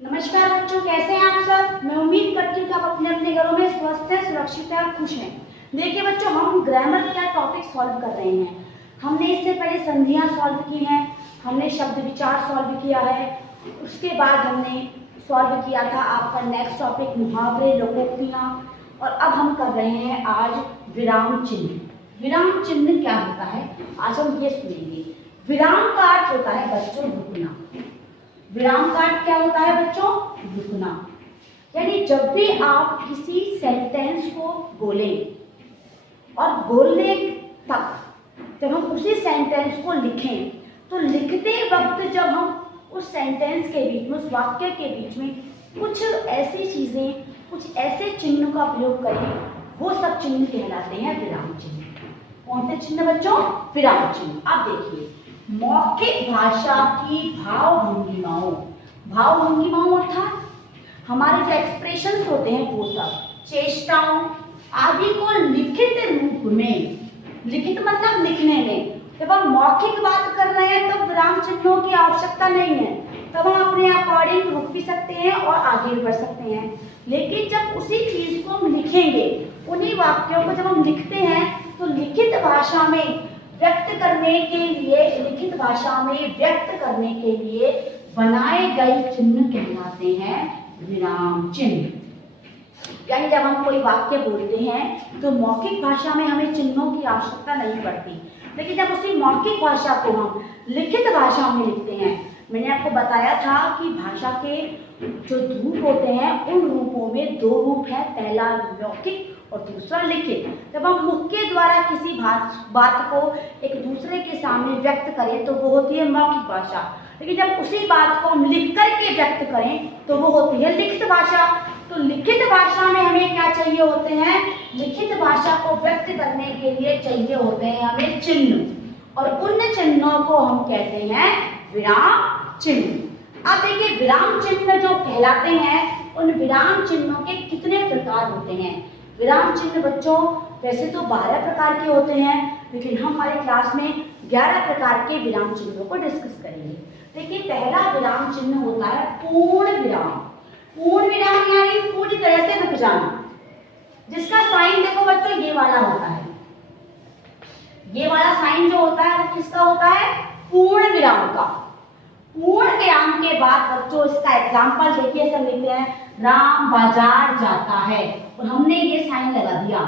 नमस्कार बच्चों, कैसे हैं आप सब। मैं उम्मीद करती हूँ कि आप अपने अपने घरों में स्वस्थ हैं, सुरक्षित हैं और खुश हैं। देखिए बच्चों, हम ग्रामर का टॉपिक सॉल्व कर रहे हैं। हमने इससे पहले संधियाँ सॉल्व की हैं, हमने शब्द विचार सॉल्व किया है, उसके बाद हमने सॉल्व किया था आपका नेक्स्ट टॉपिक मुहावरे, लोकोक्तियाँ, और अब हम कर रहे हैं आज विराम चिन्ह। विराम चिन्ह क्या होता है आज हम ये सुनेंगे। विराम का अर्थ होता है बच्चों रुकना। विराम का अर्थ क्या होता है बच्चों? रुकना। यानी जब भी आप किसी सेंटेंस को बोलें और बोलने तक जब हम उसी सेंटेंस को लिखें, तो लिखते वक्त जब हम उस सेंटेंस के बीच में, उस वाक्य के बीच में कुछ ऐसी चीजें, कुछ ऐसे चिन्ह का प्रयोग करें, वो सब चिन्ह कहलाते हैं विराम चिन्ह। कौन से चिन्ह बच्चों? विराम चिन्ह। अब देखिए, मौखिक भाषा की भावभंगिमाओं, भावभंगिमाओं अर्थात हमारे जो एक्सप्रेशंस होते हैं वो सब, चेष्टाओं आदि को लिखित रूप में, लिखित मतलब लिखने में, जब हम मौखिक बात कर रहे हैं तो विराम चिन्हों की आवश्यकता नहीं है, तब हम अपने अकॉर्डिंग रुक भी सकते हैं और आगे भी बढ़ सकते हैं। लेकिन जब उसी चीज को हम लिखेंगे, उन्हीं वाक्यों को जब हम लिखते हैं, तो लिखित भाषा में व्यक्त करने के लिए, लिखित भाषा में व्यक्त करने के लिए बनाए गए चिन्ह कहलाते हैं विराम चिन्ह। यानी जब हम कोई वाक्य बोलते हैं तो मौखिक भाषा में हमें चिन्हों की आवश्यकता नहीं पड़ती, लेकिन जब उसी मौखिक भाषा को हम लिखित भाषा में लिखते हैं, मैंने आपको बताया था कि भाषा के जो रूप होते हैं उन रूपों में दो रूप है, पहला मौखिक और दूसरा लिखित। जब हम मुख के द्वारा किसी बात को एक दूसरे के सामने व्यक्त करें तो वो होती है मौखिक भाषा, लेकिन जब उसी बात को हम लिख करके व्यक्त करें तो वो होती है लिखित भाषा। तो लिखित भाषा में हमें क्या चाहिए होते हैं? लिखित भाषा को व्यक्त करने के लिए चाहिए होते हैं हमें चिन्ह, और उन चिन्हों को हम कहते हैं विराम चिन्ह। अब देखिए, विराम चिन्ह जो कहलाते हैं, उन विराम चिन्हों के कितने प्रकार होते हैं। विराम चिन्ह बच्चों वैसे तो 12 प्रकार के होते हैं, लेकिन हम हमारे क्लास में 11 प्रकार के विराम चिन्हों को डिस्कस करेंगे। देखिए, पहला विराम चिन्ह होता है पूर्ण विराम। पूर्ण विराम यानी पूरी तरह से रुक जाना, जिसका साइन देखो बच्चों ये वाला होता है। ये वाला साइन जो होता है वो किसका होता है? पूर्ण विराम का। पूर्ण विराम के बाद बच्चों इसका एग्जाम्पल देखिए, सब लिखते हैं राम बाजार जाता है, और हमने ये साइन लगा दिया,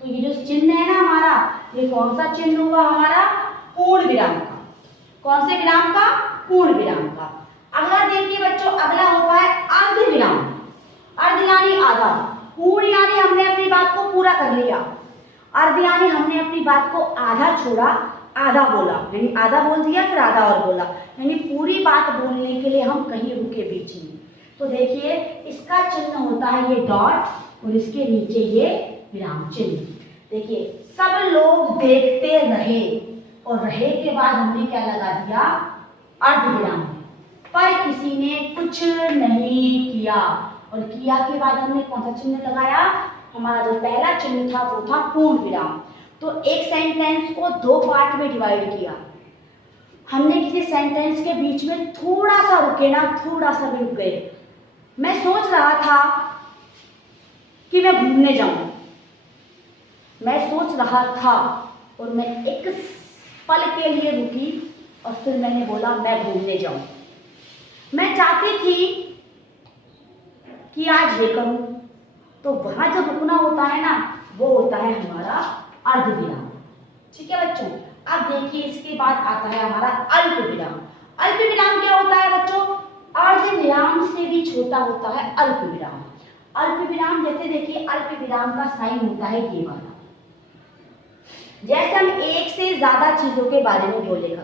तो ये जो चिन्ह है ना हमारा, ये कौन सा चिन्ह हुआ हमारा? पूर्ण विराम का। कौन से विराम का? पूर्ण विराम का। अगला देखिए बच्चों, अगला होता है अर्ध विराम। अर्ध यानी आधा। पूर्ण यानी हमने अपनी बात को पूरा कर लिया, अर्ध यानी हमने अपनी बात को आधा छोड़ा, आधा बोला, यानी आधा बोल दिया फिर आधा और बोला, यानी पूरी बात बोलने के लिए हम कहीं रुके बीच में। तो देखिए, इसका चिन्ह होता है ये डॉट, और इसके नीचे ये विराम चिन्ह। देखिए, सब लोग देखते रहे, और रहे के बाद हमने क्या लगा दिया? अर्ध विराम। पर किसी ने कुछ नहीं किया, और किया के बाद हमने कौन सा चिन्ह लगाया? हमारा जो पहला चिन्ह था वो था पूर्ण विराम। तो एक सेंटेंस को दो पार्ट में डिवाइड किया, हमने किसी सेंटेंस के बीच में थोड़ा सा रुके ना, थोड़ा सा भी रुक गए। मैं सोच रहा था कि मैं घूमने जाऊं, मैं सोच रहा था, और मैं एक पल के लिए रुकी और फिर मैंने बोला मैं घूमने जाऊं। मैं चाहती थी कि आज ये करूं, तो वहां जो रुकना होता है ना, वो होता है हमारा अर्ध विराम। ठीक है बच्चों। अब देखिए, इसके बाद आता है हमारा अल्प विराम। अल्प विराम क्या होता है बच्चों? अर्ध विराम से भी छोटा होता है अल्प विराम। अल्प विराम जैसे देखिए, अल्प विराम का साइन होता है ये वाला। जैसे हम एक से ज्यादा चीजों के बारे में बोलेगा,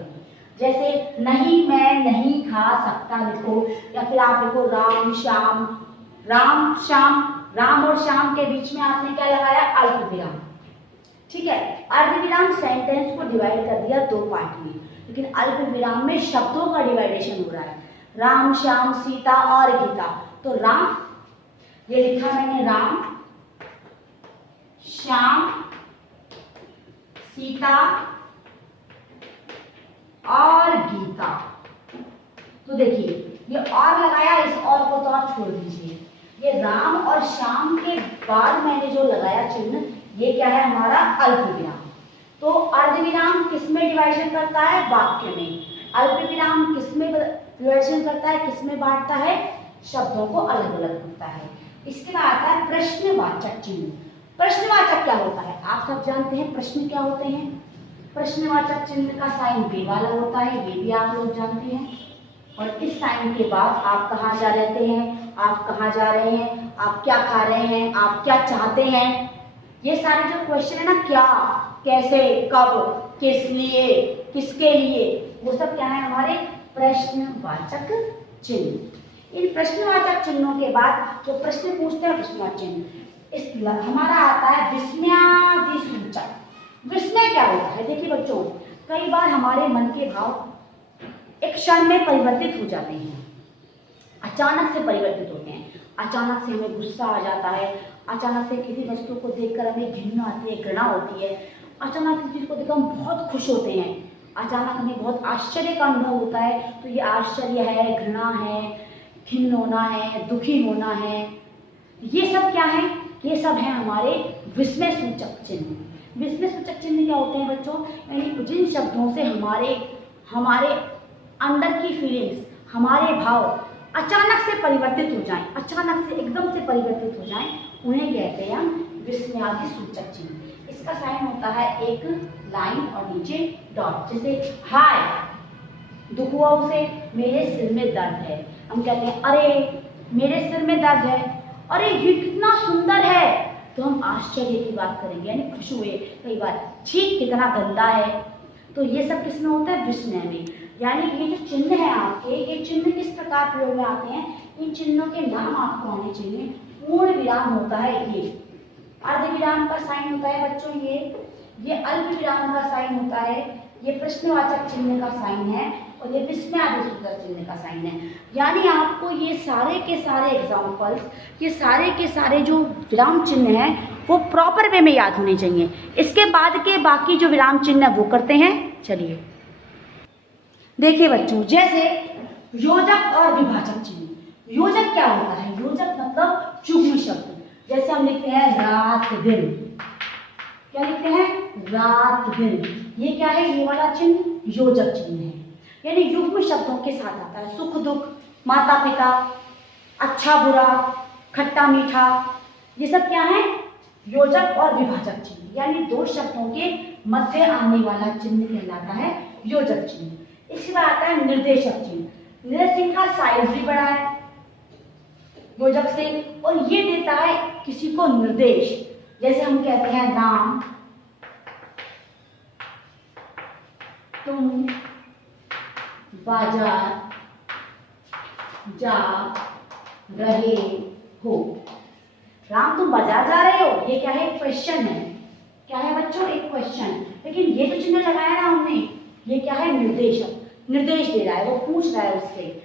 जैसे नहीं मैं नहीं खा सकता लिखो, या फिर आप लिखो राम श्याम। राम श्याम, राम और श्याम के बीच में आपने क्या लगाया? अल्प विराम। ठीक है। अर्ध विराम सेंटेंस को डिवाइड कर दिया दो पार्ट में, लेकिन अल्प विराम में शब्दों का डिवाइडेशन हो रहा है। राम श्याम सीता और गीता, तो राम ये लिखा मैंने, राम श्याम सीता और गीता। तो तो देखिए ये और लगाया, इस और को तो आप छोड़ दीजिए। ये राम और श्याम के बाद मैंने जो लगाया चिन्ह, ये क्या है हमारा अल्पविराम। तो अर्धविराम किसमें डिवाइजन करता है? वाक्य में। अल्पविराम किसमें डिवाइजन करता है, किसमें बांटता है? शब्दों को अलग अलग करता है। इसके बाद आता है प्रश्नवाचक चिन्ह। प्रश्नवाचक क्या होता है? आप सब जानते हैं प्रश्न क्या होते हैं। प्रश्नवाचक चिन्ह का साइन बे वाला होता है, ये भी आप लोग जानते हैं। और इस साइन के बाद आप कहाँ जा रहते हैं, आप कहाँ जा रहे हैं, आप क्या खा रहे हैं, आप क्या चाहते हैं, ये सारे जो क्वेश्चन है ना, क्या, कैसे, कब, किस लिए, किसके लिए, वो सब क्या है हमारे प्रश्नवाचक चिन्ह। इन प्रश्नवाचक चिन्हों के बाद जो प्रश्न पूछते हैं प्रश्नवाचक चिन्ह, इस हमारा आता है विस्मयादि सूचक। विस्मय क्या होता है? देखिए बच्चों, कई बार हमारे मन के भाव एक क्षण में परिवर्तित हो जाते हैं, अचानक से परिवर्तित होते हैं। अचानक से हमें गुस्सा आ जाता है, अचानक से किसी वस्तु को देखकर हमें घृणा आती है, घृणा होती है, अचानक किसी चीज़ को देखकर हम बहुत खुश होते हैं, अचानक हमें बहुत आश्चर्य का अनुभव होता है। तो ये आश्चर्य है, घृणा है, खिन्न होना है, दुखी होना है, ये सब क्या है? ये सब है हमारे विस्मय सूचक चिन्ह। विस्मय सूचक चिन्ह क्या होते हैं बच्चों? यानी जिन शब्दों से हमारे अंदर की फीलिंग्स, हमारे भाव अचानक से परिवर्तित हो जाएं, अचानक से एकदम से परिवर्तित हो जाएं, उन्हें कहते हैं हम विस्मयादि सूचक चिन्ह। इसका साइन होता है एक लाइन और नीचे डॉट। जैसे हाय, दुख हुआ उसे, मेरे सिर में दर्द है, हम कहते हैं अरे मेरे सिर में दर्द है, अरे ये कितना सुंदर है, तो हम आश्चर्य की बात करेंगे, यानी खुश हुए। कई बार ठीक कितना गंदा है। तो ये सब किसमें होता है? विस्मय में। यानी ये जो चिन्ह है आपके, ये चिन्ह किस प्रकार प्रयोग में आते हैं? इन चिन्हों के नाम आपको आने चाहिए। पूर्ण विराम होता है ये, अर्धविराम का साइन होता है बच्चों ये अल्प विराम का साइन होता है, ये प्रश्नवाचक चिन्ह का साइन है, और ये विस्मयादि सूचक चिन्ह का साइन है। यानी आपको ये सारे के सारे एग्जाम्पल्स, ये सारे के सारे जो विराम चिन्ह हैं वो प्रॉपर वे में याद होने चाहिए। इसके बाद के बाकी जो विराम चिन्ह है वो करते हैं। चलिए देखिए बच्चों, जैसे योजक और विभाजक चिन्ह। योजक क्या होता है? योजक मतलब युग्म शब्द। जैसे हम लिखते हैं रात दिन, क्या लिखते हैं? रात दिन। ये क्या है? ये वाला चिन्ह योजक चिन्ह है, यानी युग्म शब्दों के साथ आता है। सुख दुख, माता पिता, अच्छा बुरा, खट्टा मीठा, ये सब क्या है? योजक और विभाजक चिन्ह, यानी दो शब्दों के मध्य आने वाला चिन्ह कहलाता है योजक चिन्ह। इसके बाद आता है निर्देशक चिन्ह। निर्देशक चिन्ह का साइज भी बड़ा है योजक से, और ये देता है किसी को निर्देश। जैसे हम कहते हैं राम तुम बाजार जा रहे हो। राम तुम बाजार जा रहे हो, ये क्या है? क्वेश्चन है। क्या है बच्चों? एक क्वेश्चन। लेकिन ये जो चिन्ह लगाया ना हमने, ये क्या है? निर्देशक, निर्देश दे रहा है, वो पूछ रहा है उससे।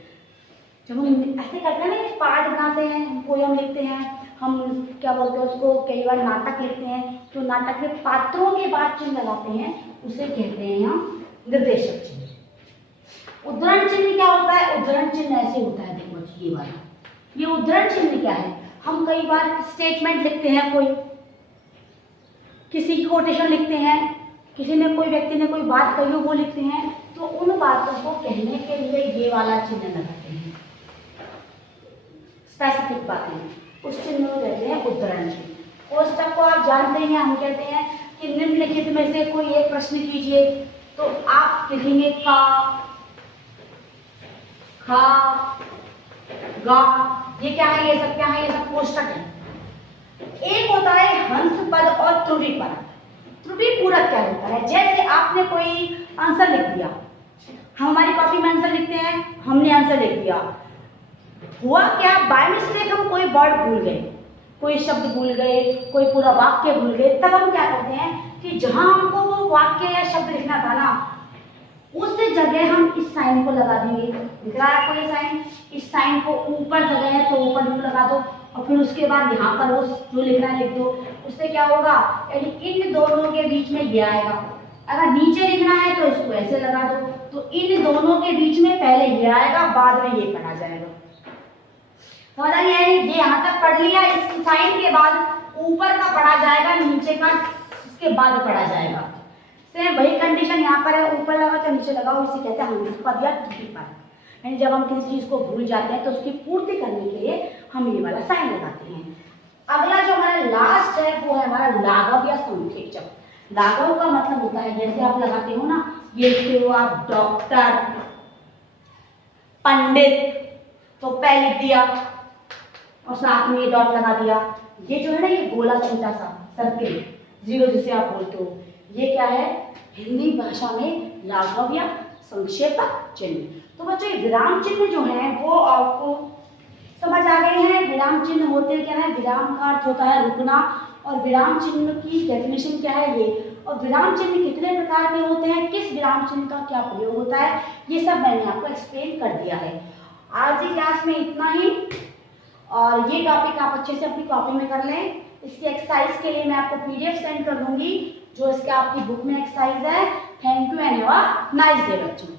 जब हम ऐसे करते हैं ना, पाठ बनाते हैं, पोयम लिखते हैं, हम क्या बोलते हैं उसको, कई बार नाटक लिखते हैं, तो नाटक में पात्रों के बाद चिन्ह लगाते हैं, उसे कहते हैं हम निर्देशक चिन्ह। उद्धरण चिन्ह क्या होता है? उद्धरण चिन्ह ऐसे होता है, देखो ये वाला, ये उद्धरण चिन्ह क्या है? हम कई बार स्टेटमेंट लिखते हैं, कोई किसी की कोटेशन लिखते हैं, किसी ने, कोई व्यक्ति ने कोई बात कही हो वो लिखते हैं, तो उन बातों को कहने के लिए ये वाला चिन्ह लगाते हैं, स्पेसिफिक बातें, उस चिन्ह को कहते हैं उद्धरण चिन्ह। कोष्टक को आप जानते हैं, हम कहते हैं कि निम्नलिखित में से कोई एक प्रश्न कीजिए, तो आप लिखेंगे का, खा, गा, ये क्या है? ये सब क्या है? ये सब कोष्टक है। एक होता है हंस पद और त्रुटि पद। त्रुटि पूरक क्या होता है? जैसे आपने कोई आंसर लिख दिया, हम हमारी कॉपी में आंसर लिखते हैं, हमने आंसर लिख दिया, हुआ क्या? बाय मिस्टेक हम कोई वर्ड भूल गए, कोई शब्द भूल गए, कोई पूरा वाक्य भूल गए, तब हम क्या करते हैं कि जहां हमको वो वाक्य या शब्द लिखना था ना, उस जगह हम इस साइन को लगा देंगे। दिख रहा है आपको ये साइन? इस साइन को ऊपर जगह है तो ऊपर भी लगा दो, और फिर उसके बाद यहाँ पर वो जो लिखना है लिख दो। उससे क्या होगा? यानी इन दोनों के बीच में ये आएगा। अगर नीचे लिखना है तो इसको ऐसे लगा दो, तो इन दोनों के बीच में पहले ये आएगा, बाद में ये पढ़ा जाएगा। समझ आ गया? ये यहाँ तक पढ़ लिया, इसकी साइन के बाद ऊपर का पढ़ा जाएगा, नीचे का इसके बाद पढ़ा जाएगा। सेम वही कंडीशन यहाँ पर है, ऊपर लगा तो नीचे लगाओ, इसे कहते हैं हम पद या टिकी पर। यानी जब हम किसी चीज को भूल जाते हैं तो उसकी पूर्ति करने के लिए हम ये वाला साइन लगाते हैं। अगला जो हमारा लास्ट है वो है हमारा लाघव या संक्षेपक। लाघव का मतलब होता है, जैसे आप लगाते हो ना, ये लिखे आप डॉक्टर, पंडित, तो पै लिख दिया और साथ में ये डॉट लगा दिया। ये जो है ना, ये गोला छोटा सा सर्किल, जीरो जिसे आप बोलते हो, ये क्या है हिंदी भाषा में लाघव या संक्षेपक चिन्ह। तो बच्चों ये विराम चिन्ह जो है वो आपको समझ आ गए हैं। विराम चिन्ह होते क्या है, विराम का अर्थ होता है रुकना, और विराम चिन्ह की डेफिनेशन क्या है ये, और विराम चिन्ह कितने प्रकार के होते हैं, किस विराम चिन्ह का क्या प्रयोग होता है, ये सब मैंने आपको एक्सप्लेन कर दिया है। आज की क्लास में इतना ही, और ये टॉपिक आप अच्छे से अपनी कॉपी में कर लें। इसकी एक्सरसाइज के लिए मैं आपको पीडीएफ सेंड कर दूंगी, जो इसके आपकी बुक में एक्सरसाइज है। Thank you and have a nice day बच्चों।